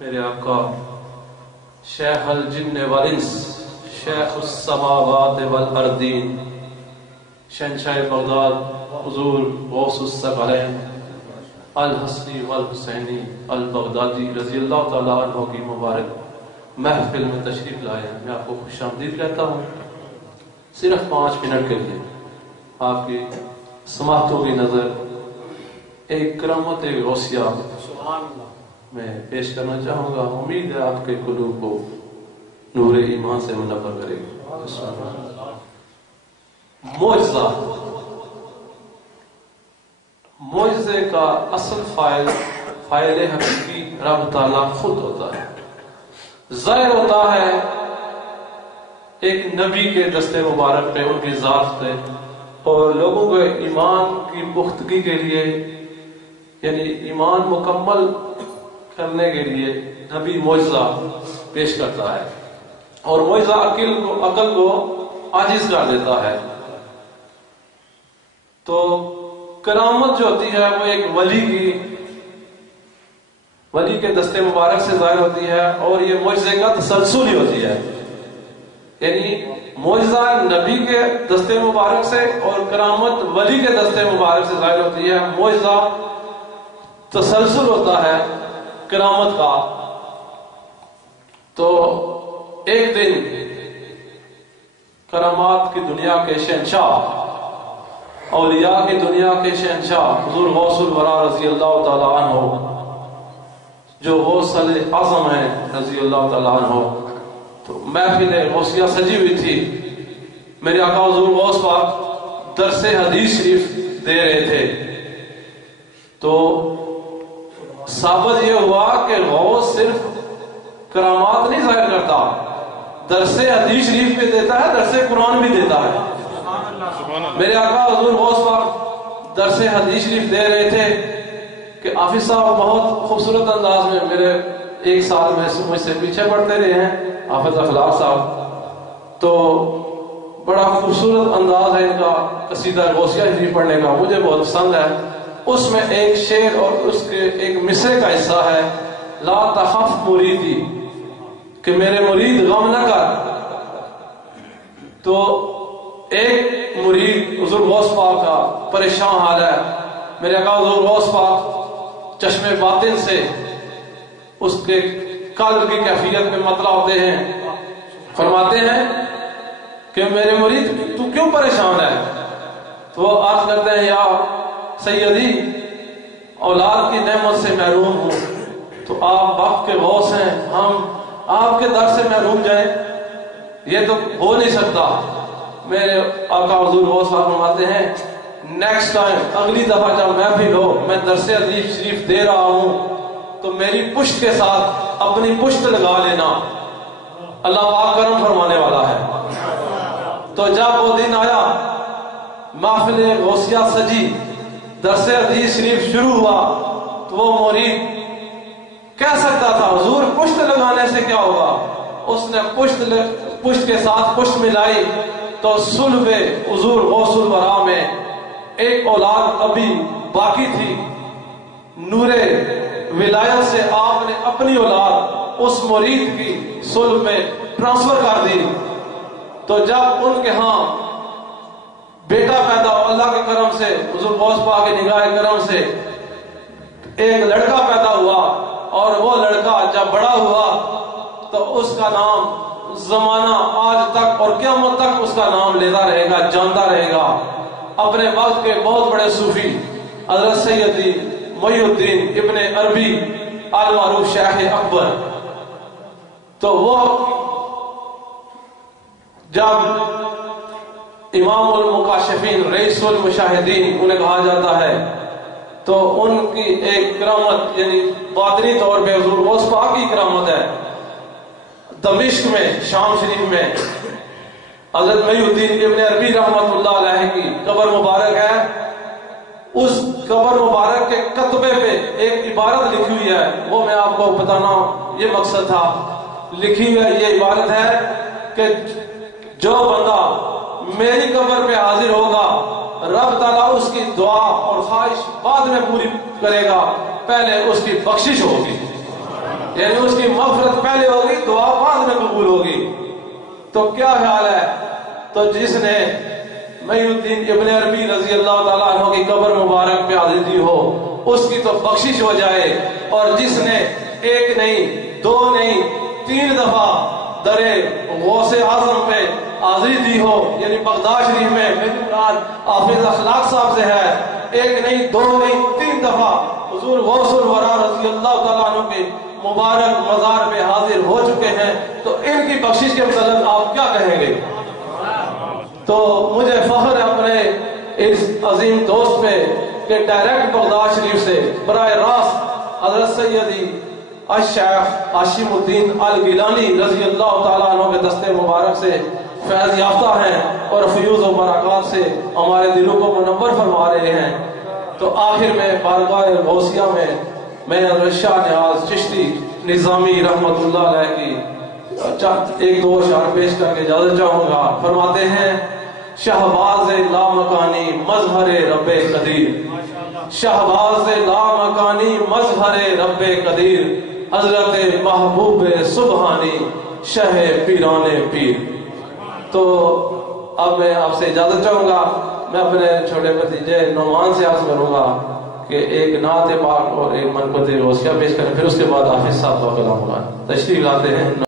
میرے آقا شیخ الجن والانس، شیخ السماوات والارضین، شہنشاہ بغداد حضور غوث الثقلین الحسنی والحسینی البغدادی رضی اللہ تعالیٰ عنہ کی مبارک محفل میں تشریف لائے ہیں. میں آپ کو خوش آمدید کہتا ہوں. صرف 5 منٹ کے لیے آپ کی سماعتوں کی نظر ایک کرامت غوثیہ میں پیش کرنا چاہوں گا. امید ہے آپ کے قلوب کو نور ایمان سے منور کرے گا. معجزہ، معجزے کا اصل فاعل حقیقی رب تعالیٰ خود ہوتا ہے. ظاہر ہوتا ہے ایک نبی کے دستے مبارک پہ، ان کی ذات پہ، اور لوگوں کے ایمان کی پختگی کے لیے، یعنی ایمان مکمل کرنے کے لیے نبی معجزہ پیش کرتا ہے، اور معجزہ عقل کو عاجز کر دیتا ہے. تو کرامت جو ہوتی ہے وہ ایک ولی کے دستے مبارک سے ظاہر ہوتی ہے، اور یہ معجزے کا تسلسل ہی ہوتی ہے. یعنی معجزہ نبی کے دستے مبارک سے اور کرامت ولی کے دستے مبارک سے ظاہر ہوتی ہے. معجزہ تسلسل ہوتا ہے کرامت کا. تو ایک دن کرامات کی دنیا کے شہنشاہ، اولیاء کی دنیا کے شہنشاہ حضور غوث الورا رضی اللہ تعالیٰ عنہ، جو غوث اعظم ہیں رضی اللہ تعالیٰ عنہ، تو محفل غوثیہ سجی ہوئی تھی. میرے آقا حضور غوث پاک درس حدیث شریف دے رہے تھے. تو ثابت یہ ہوا کہ غوث صرف کرامات نہیں ظاہر کرتا، درس حدیث شریف بھی دیتا ہے، درس قرآن بھی دیتا ہے. میرے آقا حضور غوث پاک درس حدیث شریف دے رہے تھے کہ حافظ صاحب بہت خوبصورت انداز میں، میرے 1 سال میں مجھ سے پیچھے پڑھتے رہے ہیں حافظ اخلاق صاحب، تو بڑا خوبصورت انداز ہے ان کا قصیدہ غوثیہ شریف پڑھنے کا، مجھے بہت پسند ہے. اس میں ایک شعر اور اس کے ایک مصرے کا حصہ ہے، لا تخف مریدی، کہ میرے مرید غم نہ کر. تو ایک مرید حضور غوث پاک کا پریشان حال ہے. میرے آقا حضور غوث پاک چشم باطن سے اس کے قلب کی کیفیت میں مطلع ہوتے ہیں، فرماتے ہیں کہ میرے مرید تو کیوں پریشان ہے؟ تو وہ عرض کرتے ہیں یا سیدی اولاد کی نعمت سے محروم ہوں، تو آپ وقت کے غوث ہیں، ہم آپ کے در سے محروم جائیں، یہ تو ہو نہیں سکتا. میرے آقا حضور غوث پاک فرماتے ہیں نیکسٹ ٹائم، اگلی دفعہ جب محفل ہو، میں درس حدیث شریف دے رہا ہوں تو میری پشت کے ساتھ اپنی پشت لگا لینا، اللہ پاک کرم فرمانے والا ہے. تو جب وہ دن آیا، محفل غوثیہ سجی، درس حدیث شریف شروع ہوا، تو وہ مرید کہہ سکتا تھا حضور پشت لگانے سے کیا ہوگا. اس نے پشت کے ساتھ پشت ملائی تو صلب حضور غوث الورا میں ایک اولاد ابھی باقی تھی. نور ولایت سے آپ نے اپنی اولاد اس مرید کی صلب میں ٹرانسفر کر دی. تو جب ان کے ہاں بیٹا پیدا ہوا، اللہ کے کرم سے، حضور غوث پاک کی نگاہ کرم سے ایک لڑکا پیدا ہوا، اور وہ لڑکا جب بڑا ہوا تو اس کا نام زمانہ آج تک اور قیامت تک اس کا نام لیتا رہے گا، جانتا رہے گا. اپنے وقت کے بہت بڑے صوفی حضرت سیدی محی الدین ابن عربی المعروف شیخ اکبر، تو وہ جب امام المکاشفین، رئیس المشاہدین انہیں کہا جاتا ہے، تو ان کی ایک کرامت، یعنی باطنی طور پہ حضور غوث پاک کی کرامت ہے. دمشق میں، شام شریف میں حضرت محی الدین ابن عربی رحمۃ اللہ علیہ کی قبر مبارک ہے. اس قبر مبارک کے کتبے پہ ایک عبارت لکھی ہوئی ہے، وہ میں آپ کو بتانا یہ مقصد تھا. لکھی ہوئی یہ عبارت ہے کہ جو بندہ میری قبر پہ حاضر ہوگا، رب تعالیٰ اس کی دعا اور خواہش بعد میں پوری کرے گا، پہلے اس کی بخشش ہوگی. یعنی اس کی مغفرت پہلے ہوگی، دعا بعد میں قبول ہوگی. تو کیا خیال ہے؟ تو جس نے محی الدین ابن عربی رضی اللہ تعالیٰ عنہ کی قبر مبارک پہ حاضری دی ہو اس کی تو بخشش ہو جائے، اور جس نے ایک نہیں، دو نہیں، 3 دفعہ در غوث اعظم پہ حاضری دی ہو، یعنی بغداد شریف میں میری مراد حافظ اخلاق صاحب سے ہے، ایک نہیں، دو نہیں، 3 دفعہ حضور غوث الورا رضی اللہ تعالیٰ عنہ کے مبارک مزار پہ حاضر ہو چکے ہیں، تو ان کی بخشش کے متعلق آپ کیا کہیں گے؟ تو مجھے فخر ہے اپنے اس عظیم دوست پہ کہ ڈائریکٹ بغداد شریف سے براہ راست حضرت سیدی الشیخ ہاشم الدین الگیلانی رضی اللہ تعالیٰ عنہ کے دستے مبارک سے فیض یافتہ ہیں اور فیوز و برکات سے ہمارے دلوں کو منور فرما رہے ہیں. تو آخر میں بارگاہ غوثیہ میں حضرت شاہ نیاز چشتی نظامی رحمت اللہ علیہ کی 1-2 اشعار پیش کر کے اجازت چاہوں گا. فرماتے ہیں: شہباز لامکانی مظہر رب قدیر، شہباز لامکانی مظہر رب قدیر، حضرت محبوب سبحانی شہ پیران پیر. تو اب میں آپ سے اجازت چاہوں گا. میں اپنے چھوٹے بھتیجے نعمان سے عرض کروں گا کہ ایک نعت پاک اور ایک منقبت غوثیہ پیش کریں، پھر اس کے بعد حافظ صاحب کا کلام ہوگا. تشریف لاتے ہیں.